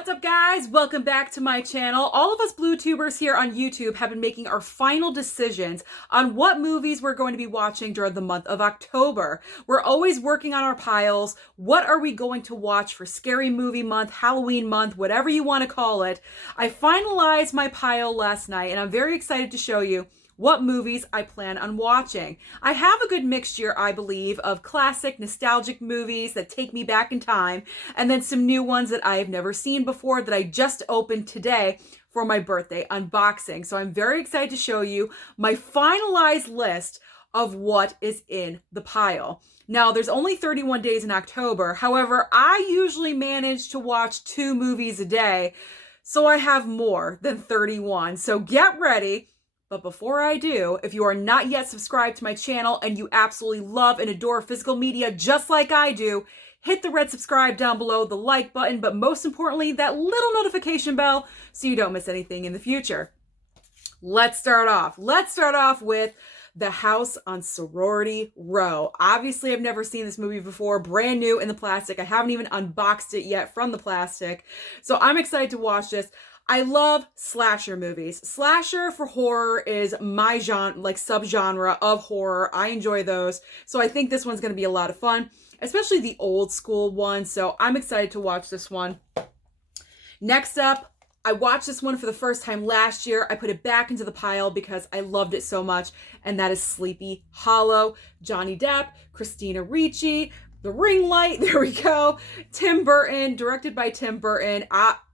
What's up, guys? Welcome back to my channel. All of us BlueTubers here on YouTube have been making our final decisions on what movies we're going to be watching during the month of October. We're always working on our piles. What are we going to watch for Scary Movie Month, Halloween Month, whatever you want to call it? I finalized my pile last night, and I'm very excited to show you what movies I plan on watching. I have a good mixture, I believe, of classic, nostalgic movies that take me back in time, and then some new ones that I have never seen before that I just opened today for my birthday unboxing. So I'm very excited to show you my finalized list of what is in the pile. Now, there's only 31 days in October. However, I usually manage to watch 2 movies a day, so I have more than 31. So get ready. But before I do, if you are not yet subscribed to my channel and you absolutely love and adore physical media just like I do, hit the red subscribe down below, the like button, but most importantly, that little notification bell so you don't miss anything in the future. Let's start off. Let's start off with The House on Sorority Row. Obviously, I've never seen this movie before, brand new in the plastic. I haven't even unboxed it yet from the plastic. So I'm excited to watch this. I love slasher movies. Slasher for horror is my genre, like subgenre of horror. I enjoy those. So I think this one's going to be a lot of fun, especially the old school one. So I'm excited to watch this one. Next up, I watched this one for the first time last year. I put it back into the pile because I loved it so much. And that is Sleepy Hollow. Johnny Depp, Christina Ricci, The Ring Light, there we go. Tim Burton, directed by Tim Burton.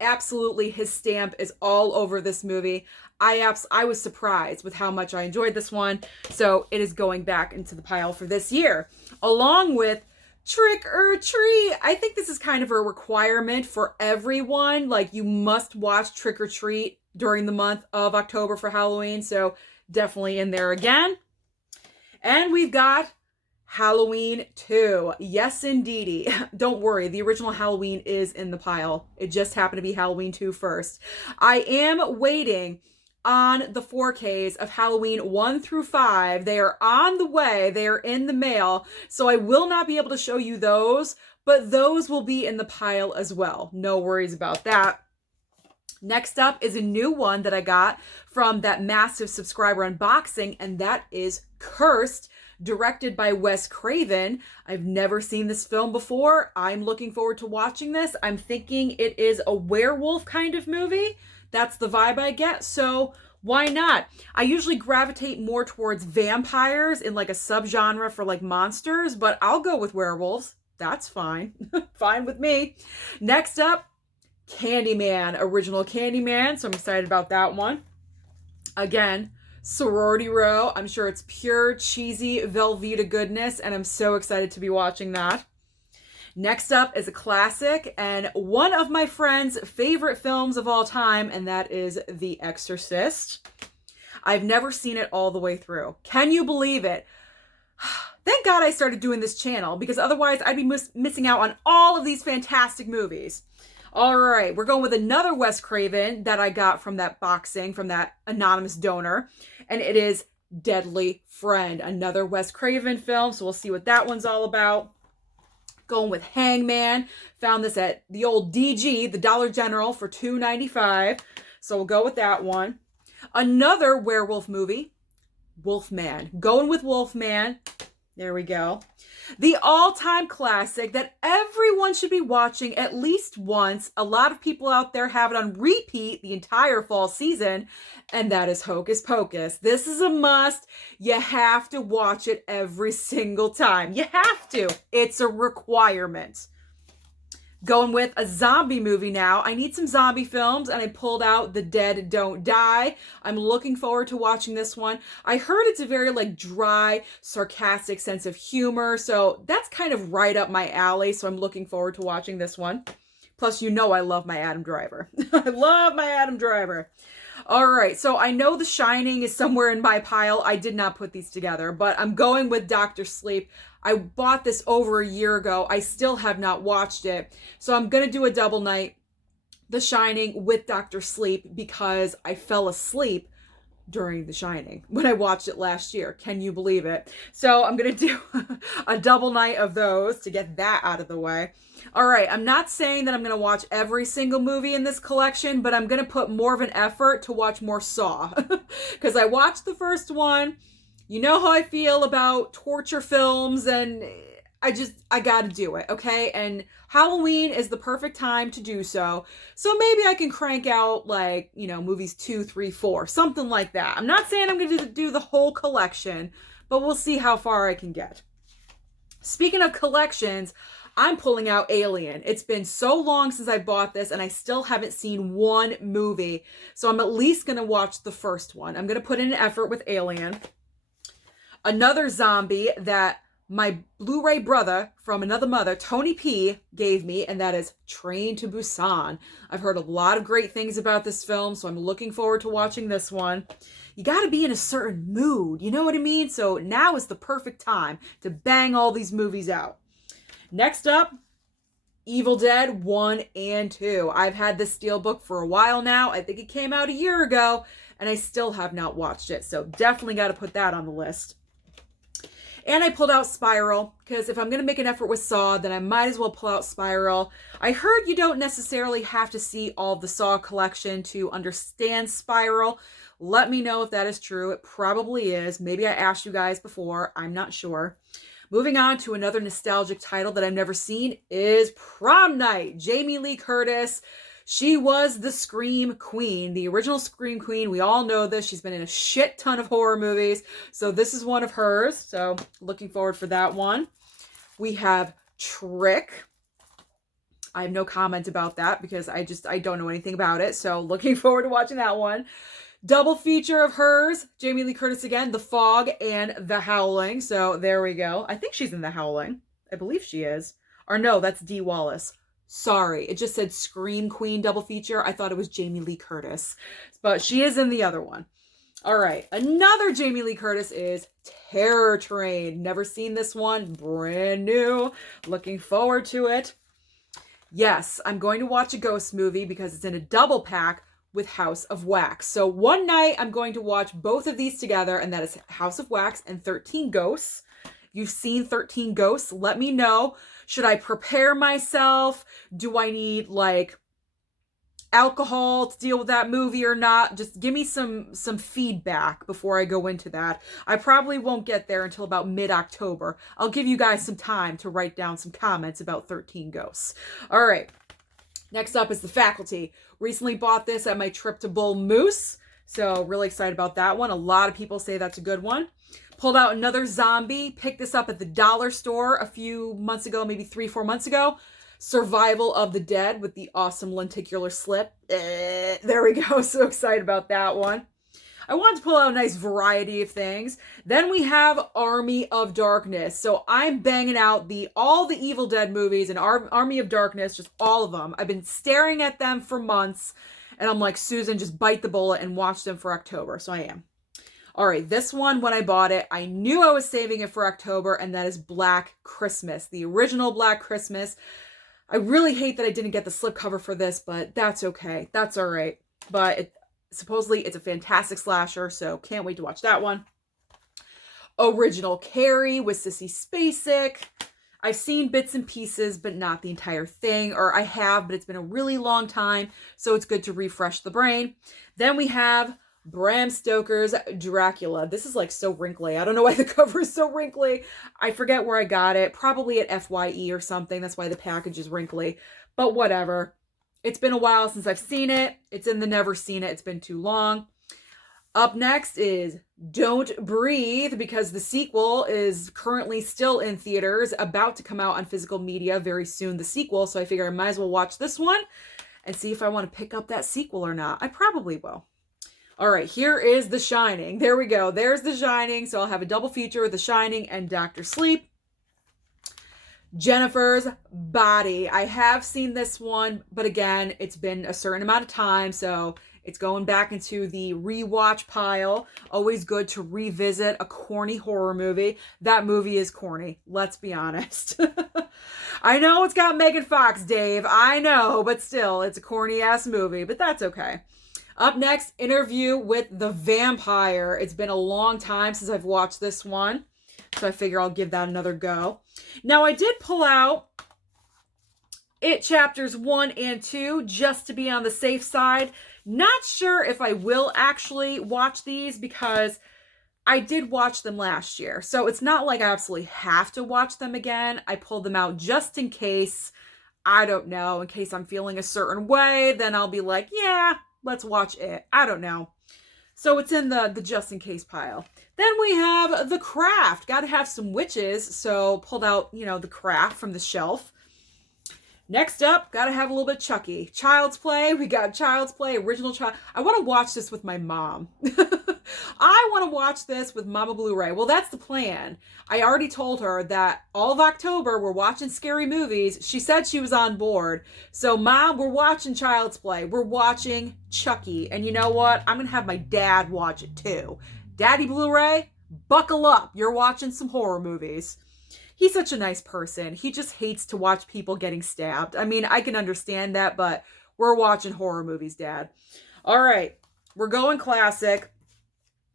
Absolutely, his stamp is all over this movie. I was surprised with how much I enjoyed this one. So it is going back into the pile for this year. Along with Trick or Treat. I think this is kind of a requirement for everyone. Like, you must watch Trick or Treat during the month of October for Halloween. So definitely in there again. And we've got Halloween 2. Yes, indeedy. Don't worry, the original Halloween is in the pile. It just happened to be Halloween 2 first. I am waiting on the 4Ks of Halloween 1 through 5. They are on the way. They are in the mail. So I will not be able to show you those, but those will be in the pile as well. No worries about that. Next up is a new one that I got from that massive subscriber unboxing, and that is Cursed, directed by Wes Craven. I've never seen this film before. I'm looking forward to watching this. I'm thinking it is a werewolf kind of movie. That's the vibe I get, so why not? I usually gravitate more towards vampires in like a subgenre for like monsters, but I'll go with werewolves. That's fine. Fine with me. Next up, Candyman, original Candyman, so I'm excited about that one. Again, Sorority Row. I'm sure it's pure, cheesy Velveeta goodness, and I'm so excited to be watching that. Next up is a classic and one of my friend's favorite films of all time, and that is The Exorcist. I've never seen it all the way through. Can you believe it? Thank God I started doing this channel, because otherwise I'd be missing out on all of these fantastic movies. All right, we're going with another Wes Craven that I got from that boxing, from that anonymous donor, and it is Deadly Friend, another Wes Craven film, so we'll see what that one's all about. Going with Hangman, found this at the old DG, the Dollar General, for $2.95, so we'll go with that one. Another werewolf movie, Wolfman, going with Wolfman. There we go. The all-time classic that everyone should be watching at least once. A lot of people out there have it on repeat the entire fall season, and that is Hocus Pocus. This is a must. You have to watch it every single time. You have to. It's a requirement. Going with a zombie movie now. I need some zombie films, and I pulled out The Dead Don't Die. I'm looking forward to watching this one. I heard it's a very like dry, sarcastic sense of humor, so that's kind of right up my alley, so I'm looking forward to watching this one. Plus, you know I love my Adam Driver. I love my Adam Driver. All right, so I know The Shining is somewhere in my pile. I did not put these together, but I'm going with Dr. Sleep. I bought this over a year ago. I still have not watched it. So I'm going to do a double night, The Shining with Dr. Sleep, because I fell asleep during The Shining when I watched it last year. Can you believe it? So I'm going to do a double night of those to get that out of the way. All right, I'm not saying that I'm going to watch every single movie in this collection, but I'm going to put more of an effort to watch more Saw. Because I watched the first one. You know how I feel about torture films, and I got to do it, okay? And Halloween is the perfect time to do so. So maybe I can crank out, like, you know, movies 2, 3, 4, something like that. I'm not saying I'm going to do the whole collection, but we'll see how far I can get. Speaking of collections, I'm pulling out Alien. It's been so long since I bought this, and I still haven't seen one movie. So I'm at least going to watch the first one. I'm going to put in an effort with Alien. Another zombie that my Blu-ray brother from another mother, Tony P, gave me, and that is Train to Busan. I've heard a lot of great things about this film, so I'm looking forward to watching this one. You got to be in a certain mood, you know what I mean? So now is the perfect time to bang all these movies out. Next up, Evil Dead 1 and 2. I've had this steelbook for a while now. I think it came out a year ago, and I still have not watched it, so definitely got to put that on the list. And I pulled out Spiral, because if I'm going to make an effort with Saw, then I might as well pull out Spiral. I heard you don't necessarily have to see all of the Saw collection to understand Spiral. Let me know if that is true. It probably is. Maybe I asked you guys before. I'm not sure. Moving on to another nostalgic title that I've never seen is Prom Night. Jamie Lee Curtis. She was the Scream Queen, the original Scream Queen. We all know this. She's been in a shit ton of horror movies. So this is one of hers. So looking forward for that one. We have Trick. I have no comment about that because I don't know anything about it. So looking forward to watching that one. Double feature of hers, Jamie Lee Curtis again, The Fog and The Howling. So there we go. I think she's in The Howling. I believe she is. Or no, that's Dee Wallace. Sorry, it just said Scream Queen double feature. I thought it was Jamie Lee Curtis, but she is in the other one. All right, another Jamie Lee Curtis is Terror Train. Never seen this one, brand new. Looking forward to it. Yes, I'm going to watch a ghost movie because it's in a double pack with House of Wax. So one night I'm going to watch both of these together, and that is House of Wax and 13 Ghosts. You've seen 13 Ghosts, let me know. Should I prepare myself? Do I need like alcohol to deal with that movie or not? Just give me some feedback before I go into that. I probably won't get there until about mid-October. I'll give you guys some time to write down some comments about 13 Ghosts. All right. Next up is The Faculty. Recently bought this at my trip to Bull Moose. So really excited about that one. A lot of people say that's a good one. Pulled out another zombie. Picked this up at the dollar store a few months ago, maybe 3-4 months ago. Survival of the Dead with the awesome lenticular slip. There we go. So excited about that one. I wanted to pull out a nice variety of things. Then we have Army of Darkness. So I'm banging out all the Evil Dead movies and Army of Darkness, just all of them. I've been staring at them for months, and I'm like, Susan, just bite the bullet and watch them for October. So I am. All right, this one, when I bought it, I knew I was saving it for October, and that is Black Christmas, the original Black Christmas. I really hate that I didn't get the slipcover for this, but that's okay. That's all right. But supposedly it's a fantastic slasher, so can't wait to watch that one. Original Carrie with Sissy Spacek. I've seen bits and pieces, but not the entire thing. Or I have, but it's been a really long time, so it's good to refresh the brain. Then we have Bram Stoker's Dracula. This is like so wrinkly. I don't know why the cover is so wrinkly. I forget where I got it. Probably at FYE or something. That's why the package is wrinkly. But whatever. It's been a while since I've seen it. It's in the never seen it. It's been too long. Up next is Don't Breathe, because the sequel is currently still in theaters, about to come out on physical media very soon, the sequel. So I figure I might as well watch this one and see if I want to pick up that sequel or not. I probably will. All right, here is The Shining. There we go. There's The Shining. So I'll have a double feature with The Shining and Dr. Sleep. Jennifer's Body. I have seen this one, but again, it's been a certain amount of time, so it's going back into the rewatch pile. Always good to revisit a corny horror movie. That movie is corny, let's be honest. I know it's got Megan Fox, Dave. I know, but still, it's a corny-ass movie, but that's okay. Up next, Interview with the Vampire. It's been a long time since I've watched this one, so I figure I'll give that another go. Now, I did pull out It Chapters 1 and 2 just to be on the safe side. Not sure if I will actually watch these because I did watch them last year. So it's not like I absolutely have to watch them again. I pulled them out just in case, I don't know, in case I'm feeling a certain way, then I'll be like, yeah, let's watch it. I don't know. So it's in the just in case pile. Then we have The Craft. Got to have some witches. So pulled out, The Craft from the shelf. Next up, got to have a little bit of Chucky. Child's Play. We got Child's Play, original child. I want to watch this with my mom. I want to watch this with Mama Blu-ray. Well, that's the plan. I already told her that all of October we're watching scary movies. She said she was on board. So, Mom, we're watching Child's Play. We're watching Chucky. And you know what? I'm going to have my dad watch it too. Daddy Blu-ray, buckle up. You're watching some horror movies. He's such a nice person. He just hates to watch people getting stabbed. I mean, I can understand that, but we're watching horror movies, Dad. All right, we're going classic.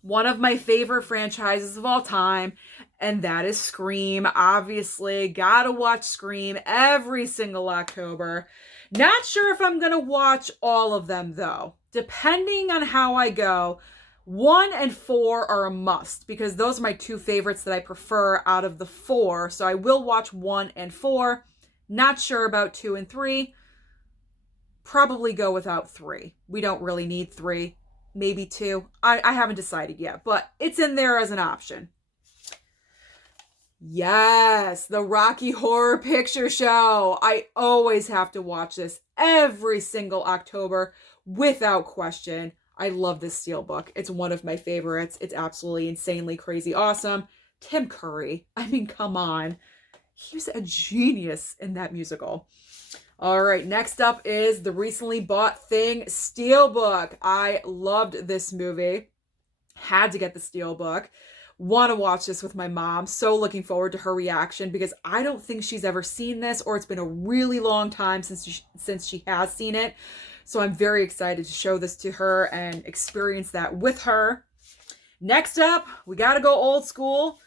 One of my favorite franchises of all time, and that is Scream. Obviously, gotta watch Scream every single October. Not sure if I'm gonna watch all of them, though. Depending on how I go, 1 and 4 are a must because those are my two favorites that I prefer out of the 4. So I will watch 1 and 4. Not sure about 2 and 3. Probably go without 3. We don't really need 3. Maybe 2. I haven't decided yet, but it's in there as an option. Yes, the Rocky Horror Picture Show. I always have to watch this every single October without question. I love this steelbook. It's one of my favorites. It's absolutely insanely crazy awesome. Tim Curry. I mean, come on. He was a genius in that musical. All right, next up is the recently bought Thing steelbook. I loved this movie. Had to get the steelbook. Want to watch this with my mom. So looking forward to her reaction because I don't think she's ever seen this, or it's been a really long time since she has seen it. So I'm very excited to show this to her and experience that with her. Next up, we got to go old school.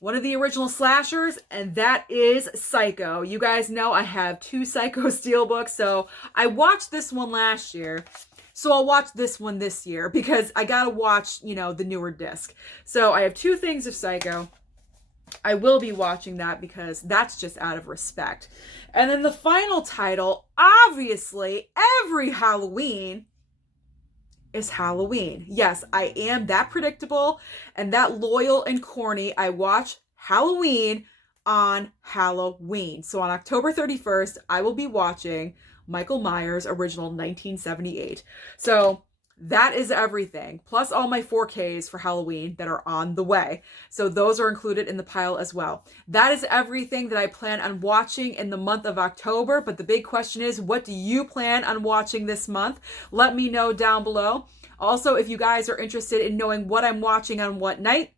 One of the original slashers, and that is Psycho. You guys know I have 2 Psycho steelbooks, so I watched this one last year. So I'll watch this one this year because I got to watch, the newer disc. So I have 2 things of Psycho. I will be watching that because that's just out of respect. And then the final title, obviously, every Halloween is Halloween. Yes, I am that predictable and that loyal and corny. I watch Halloween on Halloween. So on October 31st, I will be watching Michael Myers' original 1978. So that is everything, plus all my 4Ks for Halloween that are on the way. So those are included in the pile as well. That is everything that I plan on watching in the month of October. But the big question is, what do you plan on watching this month? Let me know down below. Also, if you guys are interested in knowing what I'm watching on what night,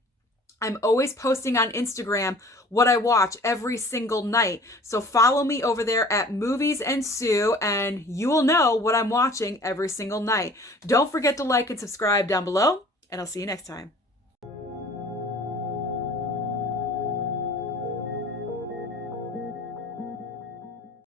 I'm always posting on Instagram what I watch every single night. So follow me over there at Movies&Sue and you will know what I'm watching every single night. Don't forget to like and subscribe down below, and I'll see you next time.